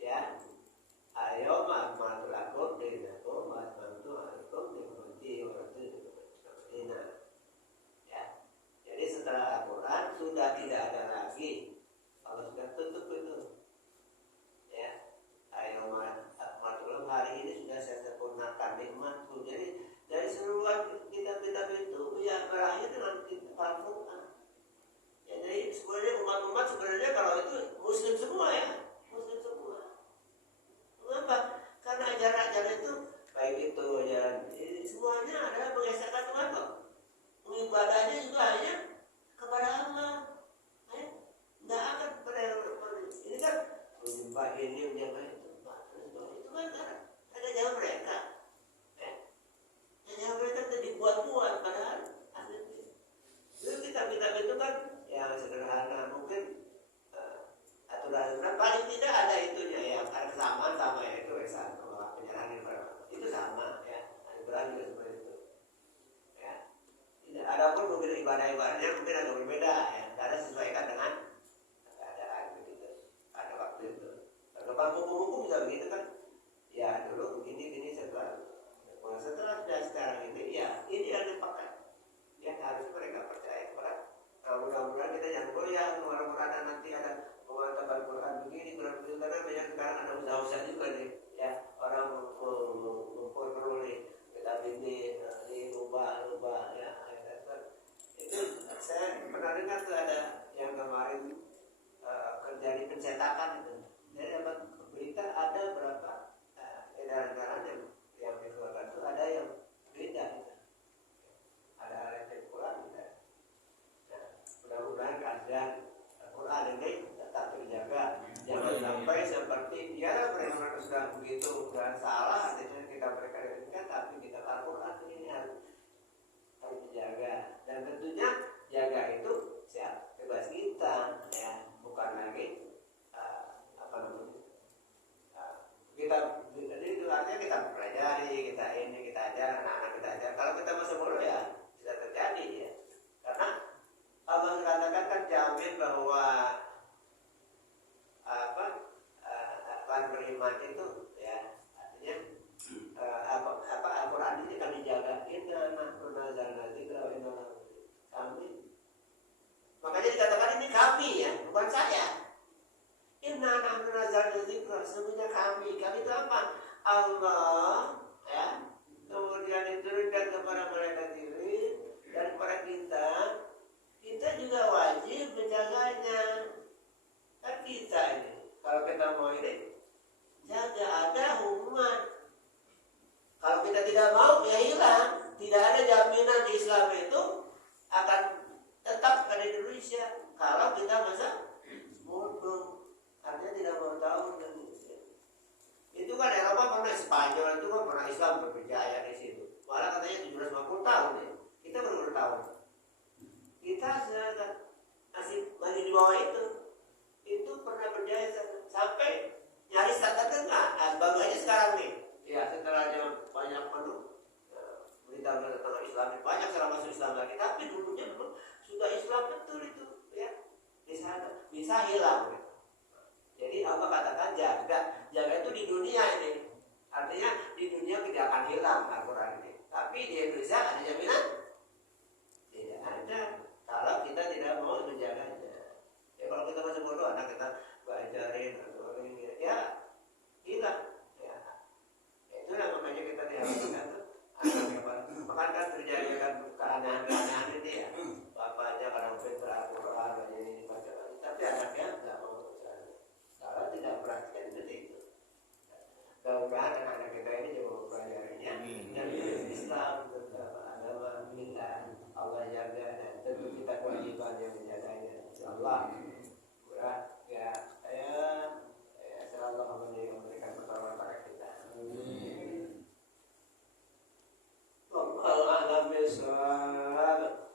ya. Ayo akmaltu lakum dinakum wa atmamtu alaikum ni'mati wa raditu lakum. Ya. Jadi setelah Al-Quran sudah tidak ada lagi. Allah sudah tutup itu. Ya. Ayo akmaltu lakum, hari ini sudah saya sempurnakan nikmatku. Jadi dari seluruh kitab-kitab itu ya berakhir dengan kitab Al-Quran. Ya, jadi sebenarnya umat-umat sebenarnya kalau itu Muslim semua ya, Muslim semua. Mengapa? Karena ajaran-ajaran itu baik itu ajaran semuanya adalah mengesahkan Tuhan kok. Ibadahnya juga hanya kepada Allah. Nggak akan kepada ini kan menyembah ini menyembah itu. Itu kan ada jauh mereka. Yang mereka itu dibuat-buat padahal aslinya. Jadi kitab-kitab itu kan yang sederhana, mungkin aturan-aturan paling tidak ada itunya ya, ada kesamaan sama ya, itu sama penyerahan itu sama ya, Al-Quran juga seperti itu. Ya, ibadah-ibadahnya mungkin agak berbeda ya, karena sesuaikan dengan keadaan begitu pada waktu itu. Kalau buku-buku bisa begitu kan, ya dulu begini setelah sudah sekarang ini ya ini yang dipakai yang harus mereka percaya kepada. Mudah-mudahan kita jangan goyah, mudah-mudahan nanti ada mengatakan Quran begini karena banyak sekarang ada usaha-usaha juga nih ya, orang memperoleh kitab ini lupa ya. Itu saya pernah dengar tuh ada yang kemarin kerja di pencetakan itu, saya dapat berita ada berapa edaran-edaran yang dikeluarkan itu ada yang beda gitu. Ada yang Quran gitu. Nah, mudah-mudahan keadaan Quran ini tetap terjaga, jangan sampai seperti dia mereka sudah begitu dan salah, jadi kita berkata tapi kita Al-Quran ini harus dijaga, dan tentunya jaga itu siap bebas kita ya, bukan lagi kita jadi itu artinya kita pelajari, kita ajar anak-anak kita ajar. Kalau kita masih bodoh ya bisa terjadi ya, karena Allah mengatakan kan jamin bahwa akan beriman itu ya, artinya Al-Quran ini akan dijaga. Kami makanya dikatakan ini kami ya, bukan saya. Inna nahnu nazzalna dzikra, sesungguhnya kami itu apa? Allah ya, kemudian diturunkan kepada malaikat Jibril dan kepada kita juga wajib menjaganya. Kan kita ini kalau kita mau ini jaga, ada hukuman. Kalau kita tidak mau ya hilang. Tidak ada jaminan di Islam itu akan tetap ada di Indonesia kalau kita masa bodoh, artinya tidak mau tahu dan itu kan Eropa pernah, Spanyol itu kan pernah Islam berjaya di situ, malah katanya 750 tahun ya, kita baru bertahun, kita masih di bawah itu pernah berjaya sampai nyaris kata tengah. Baru aja sekarang nih ya, setelah banyak penuh berita tentang Islam, banyak sekarang masuk Islam lagi, tapi dulunya memang sudah Islam betul itu ya, di sana bisa hilang gitu. Jadi Allah katakan jaga itu di dunia ini, artinya di dunia tidak akan hilang Al-Quran ini, tapi di Indonesia ada jaminan? Tidak ada kalau kita tidak mau menjaganya ya. Kalau kita masih bodoh, anak kita belajarin atau ini ya hilang ya. Itulah makanya kita diharuskan tuh bahkan kan terjadi kan keanehan-keanehan ini ya, bapaknya kadang pintar Al-Quran aja ini dibaca, tapi anaknya nggak mau percaya. Kalau tidak perhatian seperti itu, mudah-mudahan anak-anak kita ini juga mempelajarinya dan Islam tentang agama kita Allah jaga, dan tentu kita kewajiban yang menjaganya. Insyaallah berat ya, saya selalu memberikan pertolongan pada kita. Al-Alam Bisawab.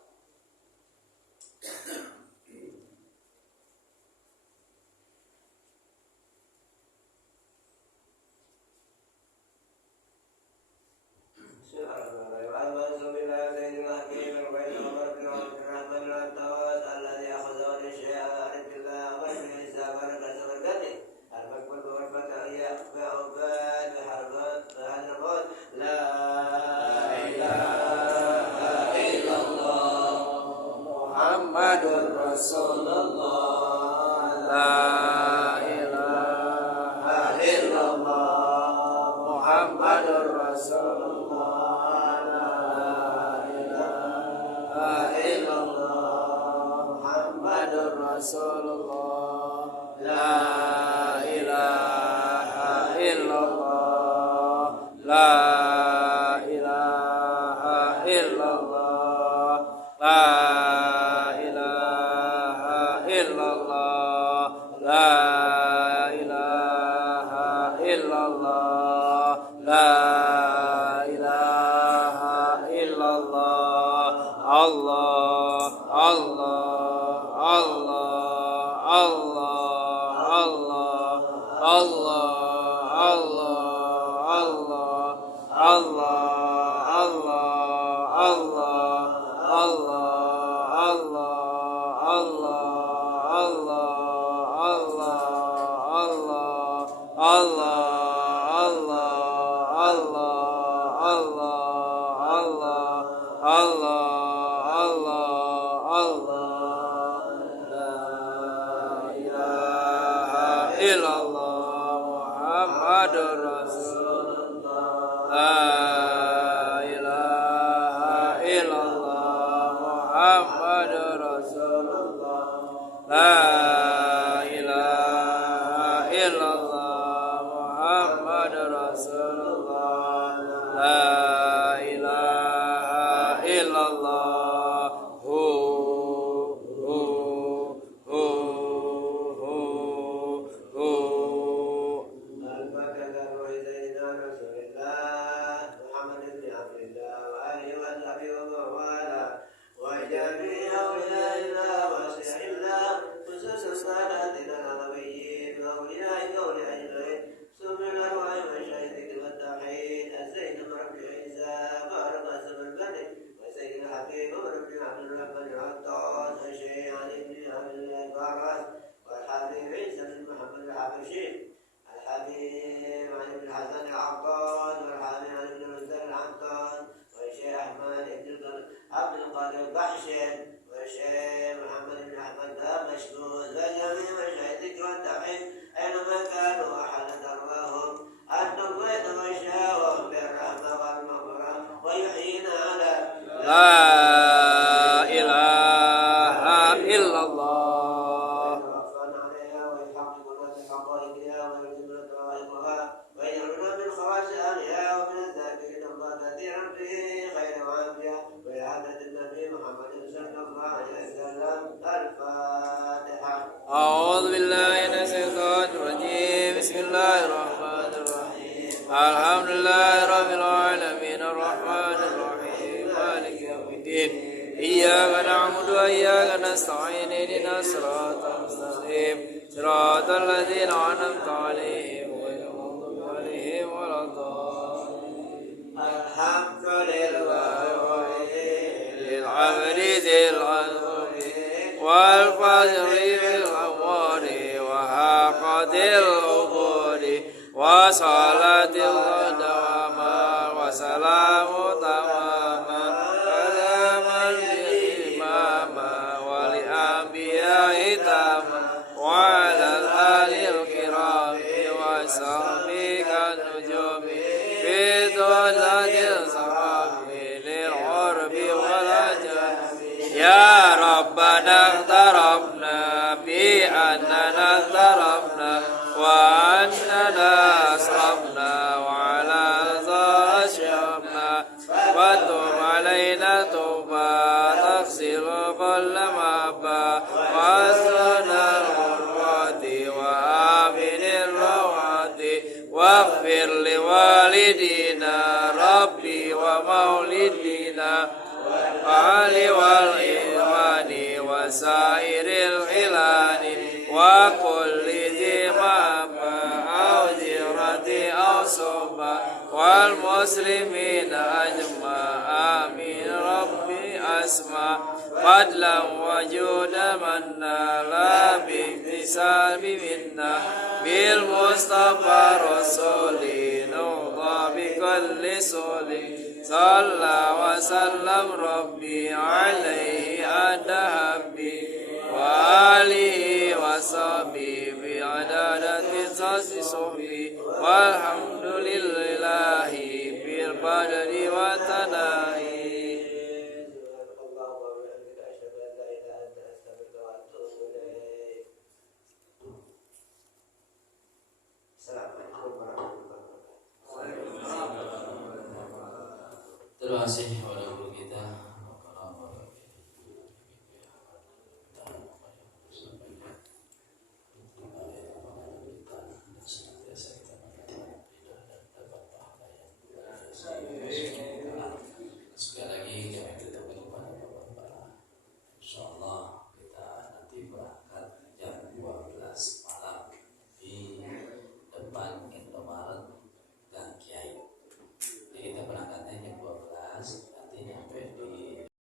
Terima kasih